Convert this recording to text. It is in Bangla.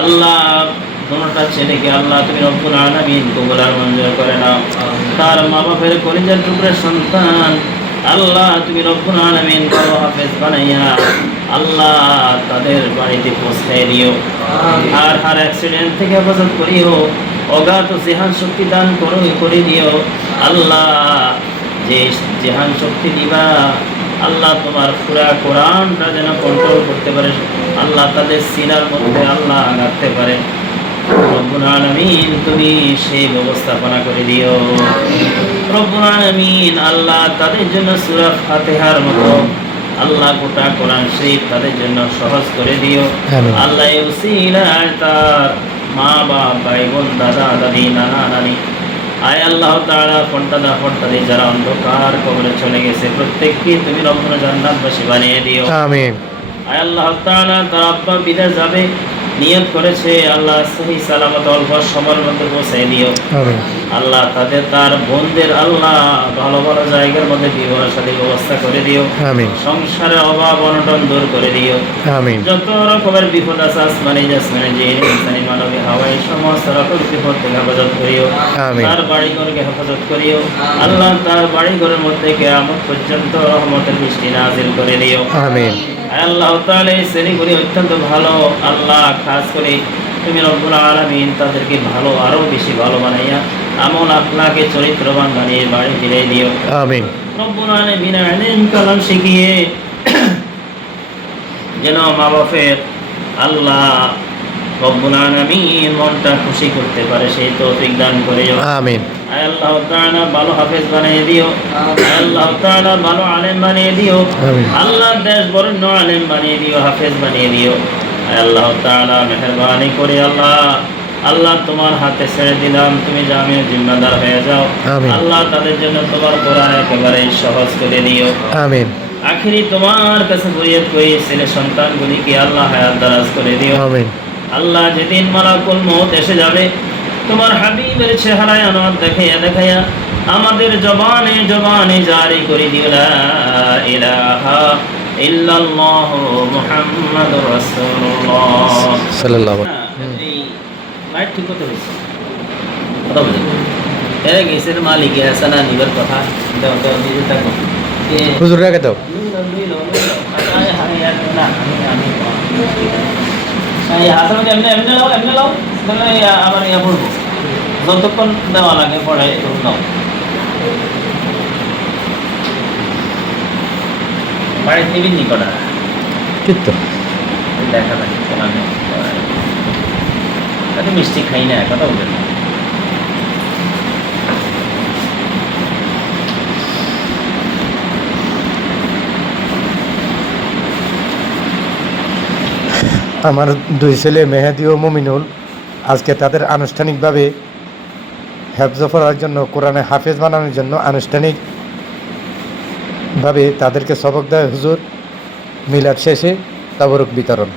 আল্লাহ দোনোটা ছেলেকে আল্লাহ তুমি রব্বুল আলামিন কবুল আর মঞ্জুর করে নাও। তার মা বাপের কলিজার টুকরা সন্তান আল্লাহ তুমি রব্বুল আলামিন ভালো হাফেজ বানাইয়া আল্লাহ তাদের বাড়িতে পৌঁছায় দিও। আর অ্যাক্সিডেন্ট থেকে হেফাজত করিও, অগাধ জেহান শক্তি দান করে দিও। আল্লাহ যে জেহান শক্তি দিবা আল্লাহ তোমার পুরা কোরআনটা যেন কন্ট্রোল করতে পারে, আল্লাহ তাদের সিনার মধ্যে আল্লাহ রাখতে পারে। রব্বুল আলামিন তুমি সেই ব্যবস্থাপনা করে দিও। রব্বুল আলামিন আল্লাহ তাদের জন্য সূরা ফাতিহার মতো আল্লাহ গোটা কোরআন শরীফ তাদের জন্য সহজ করে দিও। আল্লাহ এই উসিলায় তার মা বাপ ভাই বোন দাদা দাদি নানা নানি আয় আল্লাহ তাআলা ফন্টাদি যারা অন্ধকার কবরে চলে গেছে প্রত্যেককে তুমি রব্বুল জান্নাতবাসী বানিয়ে দিও। আমিন। আয় আল্লাহ তাআলা তার আব্বা বিদেশ যাবে নিয়ত করেছে আল্লাহ সহি সালামত অল্প সময়ের মধ্যে পৌঁছে দিও। আমিন। আল্লাহ তার বোনদের আল্লাহ ভালো ভালো জায়গার মধ্যে বিবাহ শাদীর ব্যবস্থা করে দিও। আমিন। সংসারে অভাব অনটন দূর করে দিও। আমিন। যত রকমের বিপদ আছে আসমানি জাসমানি জিন ইনসানি মানবে হাওয়াই সমস্ত রকম বিপদ থেকে হেফাজত করিও। আমিন। তার বাড়িঘরকে হেফাজত করিও। আল্লাহ তার বাড়িঘরের মধ্যে কিয়ামত পর্যন্ত রহমতের বৃষ্টি নাজিল করে দিও। আমিন। আল্লাহ তাআলা এই শ্রেণীগুলি অত্যন্ত ভালো। আল্লাহ খাস করে তুমি রব্বুল আলামিন তাদেরকে ভালো আরো বেশি ভালো বানাইয়া আমল আখলাকে চরিত্রবান বানিয়ে বাড়ি ফিরে দিও। আমিন। রব্বুল আলামিন ইলম কালাম শিখিয়ে যেন মা বাপের আল্লাহ রব্বুল আলামিন মনটা খুশি করতে পারে সেই তৌফিক দান করিও। আমিন। আল্লাহ তাআলা ভালো হাফেজ বানিয়ে দিও। আল্লাহ তাআলা ভালো আলেম বানিয়ে দিও। আমিন। আল্লাহ দেশ বরেণ্য আলেম বানিয়ে দিও, হাফেজ বানিয়ে দিও। আল্লাহ তাআলা মেহেরবানি করে আল্লাহ তোমার হাতে ছেড়ে দিলাম, তুমি জামিও জিম্মাদার হয়ে যাও। আল্লাহ তাদের জন্য তোমার কোরআন একেবারে সহজ করে দিও। আমিন। আখিরি তোমার কাছে ফরিয়াদ করি ছেলে সন্তানগুলিকে আল্লাহ হায়াত দারাজ করে দিও। আমিন। আল্লাহ যেদিন মালাকুল মউত এসে যাবে তোমার হাবিবের চেহারায় আনন্দ দেখাইয়া আমাদের জবানে জারি করে দিও লা ইলাহা ইল্লাল্লাহ মুহাম্মাদুর রাসূলুল্লাহ সাল্লাল্লাহু এই মাইক ঠিক করতে হইছে কথা বলে এর গেছের মালিক হাসানা নিবার কথা দাও তো নিজে থাকো হুজুর রাখে দাও। হাসান এমনি লাও তাহলে আবার ইয়া বলবো যতক্ষণ দেওয়া লাগে পড়ে নাও। বাড়ির টিভি নিকটা ঠিক তো দেখা থাকে শোনানো এত মিষ্টি খাই না কথা বলবেন না। আমার দুই ছেলে মেহেদি ও মুমিনুল আজকে তাদের আনুষ্ঠানিকভাবে হেফজ পড়ার জন্য কোরআনে হাফেজ বানানোর জন্য আনুষ্ঠানিকভাবে তাদেরকে সবক দেয় হুজুর মিলাদ শেষে তাবরুক বিতরণ।